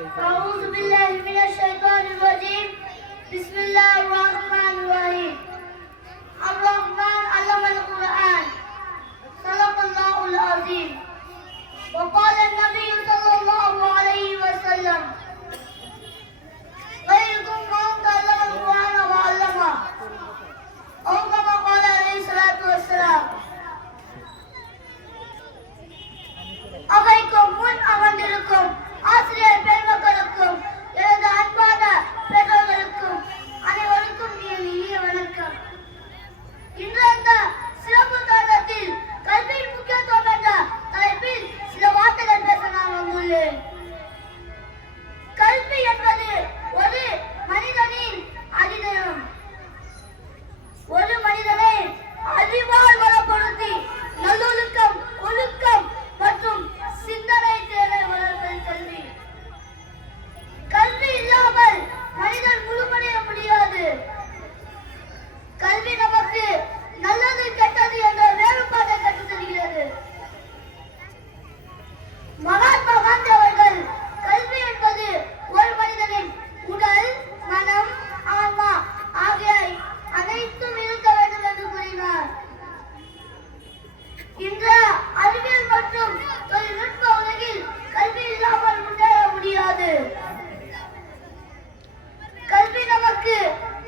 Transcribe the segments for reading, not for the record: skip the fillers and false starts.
أعوذ بالله من الشيطان الرجيم بسم الله الرحمن الرحيم الرحمن علم القرآن صدق الله العظيم وقال النبي صلى الله عليه وسلم خيركم من تعلم القرآن وعلمه أو كما قال عليه الصلاة والسلام அவைக்கும் முன் அமர்ந்திருக்கும் ஆசிரியர் பெருமக்களுக்கும் எனது அன்பான பெற்றோர்களுக்கும் அனைவருக்கும் இனிய வணக்கம். இன்று அந்த சிறப்பு தருணத்தில் கல்வியின் முக்கியத்துவம் என்ற தலைப்பில் சில வார்த்தைகள் பேச நான் வந்துள்ளேன். கல்வி என்பது ஒரு மனிதனின் அதிதயம். ஒரு மனிதனை அறிவால் வளப்படுத்தி நல்லொழுக்கம், ஒழுக்கம் மற்றும் சிந்தனை திறனை வளர்ப்பது கல்வி. கல்வி இல்லாமல் மனிதன் முழுமடைய முடியாது. கல்வி நமக்கு நல்லது கெட்டது என்ற வேறுபாட்டை கற்றுத் தருகிறது. மகாத்மா காந்தி அவர்கள் கல்வி என்பது ஒரு மனிதனின் உடல், மனம், ஆன்மா ஆகிய அனைத்தும் இருக்க வேண்டும் என்று கூறினார். இன்று அறிவியல் மற்றும் தொழில்நுட்ப உலகில் கல்வி இல்லாமல் முன்னேற முடியாது. கல்வி நமக்கு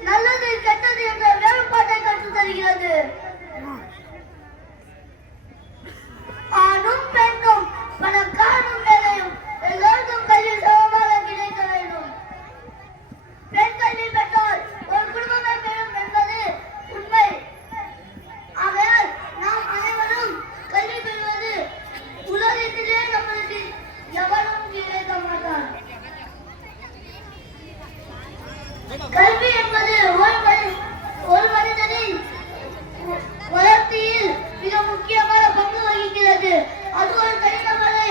நல்லது கெட்டது என்ற வேறுபாட்டை கற்றுத் தருகிறது. ஆணும் பெண்ணும் பணக்காரனும் வேலையும் எல்லோருக்கும் கல்வி சமமாக கிடைக்க வேண்டும். பெண் கல்வி பெற்றால் ஒரு குடும்பமே பெறும் என்பது உண்மை. ஆகையால் நாம் அனைவரும் கல்வி பெறுவது உலகத்திலே நம்மளுக்கு எவரும் கிடைக்க மாட்டார். கல்வி என்பது ஒரு மனிதனின் வளர்ச்சியில் மிக முக்கியமான பங்கு வகிக்கிறது. அது ஒரு தனிநபரை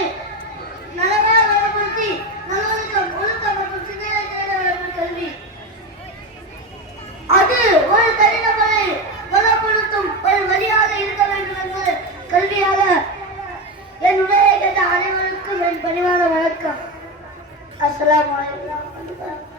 நலமாக வளப்படுத்தி நல்லொழுக்கம், ஒழுக்கம் மற்றும் சிந்தனை திறன் கல்வி. அது ஒரு தனிநபரை வளப்படுத்தும் ஒரு வழியாக இருக்க வேண்டும் என்பது கல்வியாக. என் உரையை கேட்ட அனைவருக்கும் என் பணிவான வணக்கம். அஸ்ஸலாமு அலைக்கும்.